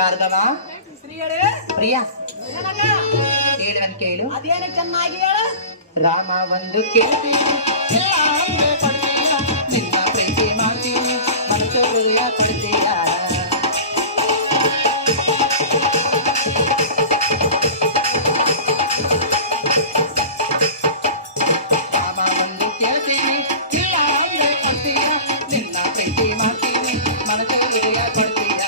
ಭಾರ್ಗವ ಪ್ರಿಯ ಹೇಳುವನ್ ಕೇಳು. ಅದೇನು ಚೆನ್ನಾಗಿ ಹೇಳು. ರಾಮ ಒಂದು ಕೇಳ್ತೀನಿ, ನಿನ್ನ ಪ್ರೀತಿ ಮಾಡ್ತೀನಿ, ಮನಸ್ಸು ಕೊಡ್ತೀಯ. ರಾಮ ಒಂದು ಕೇಳ್ತೀನಿ, ಇಲ್ಲ ಅಂದ್ರೆ ಕೊಡ್ತೀಯ, ನಿನ್ನ ಪ್ರೀತಿ ಮಾಡ್ತೀನಿ, ಮನಸ್ಸು ಕೊಡ್ತೀಯ.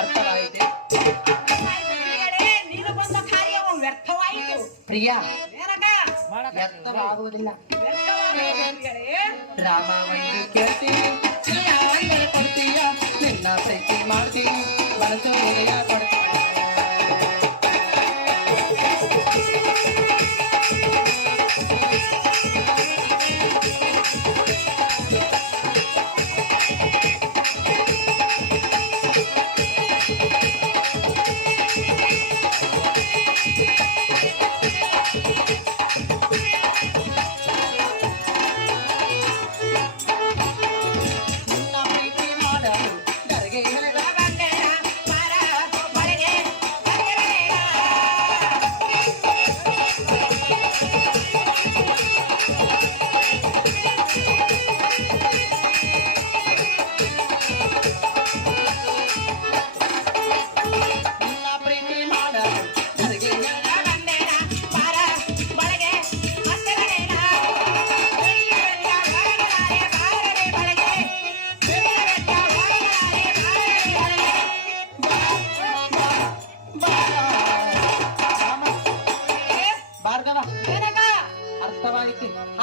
ಅರ್ಥವಾಯಿತು ನೀನು ಬಂದ ಕಾರ್ಯವು ವ್ಯರ್ಥವಾಯಿತು. ಪ್ರಿಯ, ವ್ಯರ್ಥವಾಗುವುದಿಲ್ಲ. ರಾಮ ಒಂದು ಕೇಳ್ತೀನಿ, ಕೊಡ್ತೀಯ, ನಿನ್ನ ಪ್ರೀತಿ ಮಾಡ್ತೀನಿ, ಮನಸ್ಸು ಕೊಡ್ತೀಯ.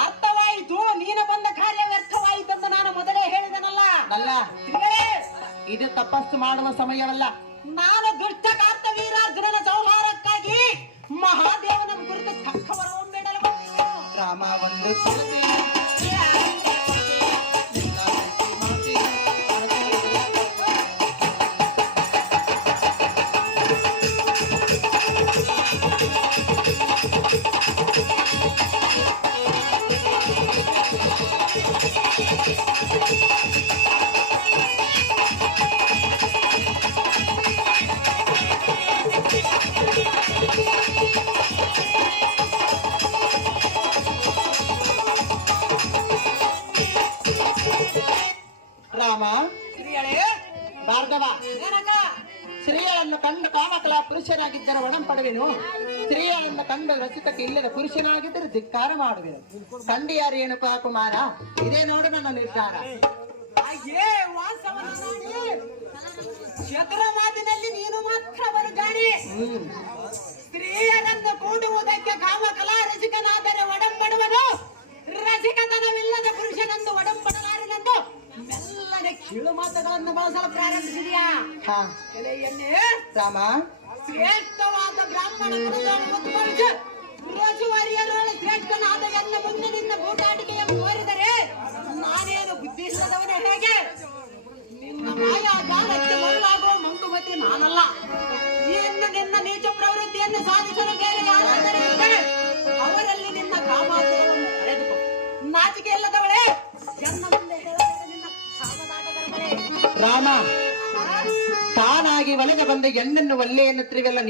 ಅರ್ಥವಾಯಿತು. ನೀನು ಬಂದ ಕಾರ್ಯ ವ್ಯರ್ಥವಾಯಿತು ಎಂದು ನಾನು ಮೊದಲೇ ಹೇಳಿದನಲ್ಲ. ಅಲ್ಲ, ಇದು ತಪಸ್ಸು ಮಾಡುವ ಸಮಯವಲ್ಲ. ನಾನು ದುಷ್ಟ ಕಾರ್ತವೀರಾರ್ಜುನನ ಸಂಹಾರಕ್ಕಾಗಿ ಮಹಾದೇವನ ಕುರಿತು ತಕ್ಕವರವನ್ನು ಬಿಡಲು ಬಂತು. ರಾಮ ಒಂದು ರಾಮ ಭಾರ್ಗವ, ಸ್ತ್ರೀಗಳನ್ನು ಕಂಡು ಕಾಮಕಲ ಪುರುಷನಾಗಿದ್ದರೆ ಒಡಂಪಡುವೆನು, ಸ್ತ್ರೀಗಳನ್ನು ಕಂಡು ರಸಿಕಕ್ಕೆ ಇಲ್ಲದ ಪುರುಷನಾಗಿದ್ದರೆ ಧಿಕ್ಕಾರ ಮಾಡುವೆನು. ಕಂಡಿಯಾರೇನಪ್ಪಾ ಕುಮಾರ, ಇದೇ ನೋಡು ನನ್ನ ನಿರ್ಧಾರ. ಚತುರ ಮಾತಿನಲ್ಲಿ ನೀನು ಮಾತ್ರ ಬರುಗಾಣಿ. ಸ್ತ್ರೀಯರನ್ನು ಕೂಡುವುದಕ್ಕೆ ಕಾಮಕಲಾ ರಸಿಕನಾದರೆ ಒಡಂಬಡುವನು, ರಸಿಕತನವಿಲ್ಲದ ಪುರುಷನಂದು ಒಡಂಬಡಲಾರನೆಂದು ಮೆಲ್ಲನೆ ಕೀಳು ಮಾತುಗಳನ್ನು ಬಳಸಲು ಪ್ರಾರಂಭಿಸಿದೆಯಾ? ರಾಮ, ಶ್ರೇಷ್ಠವಾದ ಬ್ರಾಹ್ಮಣ ರಜುವರಿಯರೊಳಗೆ ಶ್ರೇಷ್ಠನಾದ ಎಲ್ಲ ಮುಂದೆ ನಿನ್ನ ಬೂಟಾಟಿಕೆಯನ್ನು ತೋರಿದರೆ ನಾನೇನು ಬುದ್ಧಿ ಇಲ್ಲದವನೇ ಹೇಗೆ? ನಿನ್ನ ಮಾಯಾ ಜಾಲಕ್ಕೆ ಮರಳಾಗುವ ಮಂಕುಮತಿ ನಾನಲ್ಲ. ಇನ್ನು ನಿನ್ನ ನೀಚ ಪ್ರವೃತ್ತಿಯನ್ನು ಸಾಧಿಸಲು ಬೇರೆ ಯಾರಾದರೂ ಇದ್ದರೆ ಅವರಲ್ಲಿ ನಿನ್ನ ಕಾಮಾತುರವನ್ನು ಕಳೆದುಕೋ. ನಾಚಿಕೆ ಇಲ್ಲದವಳೇ, ಎನ್ನ ಮುಂದೆ ಹೇಳಬೇಡ ನಿನ್ನ ಕಾಮದಾಟದ ರಾಮ, ತಾನಾಗಿ ಒಳಗೆ ಬಂದ ಹೆಣ್ಣನ್ನು ಒಲ್ಲೆ ಎನ್ನುತ್ತಿರುವೆಲ್ಲ.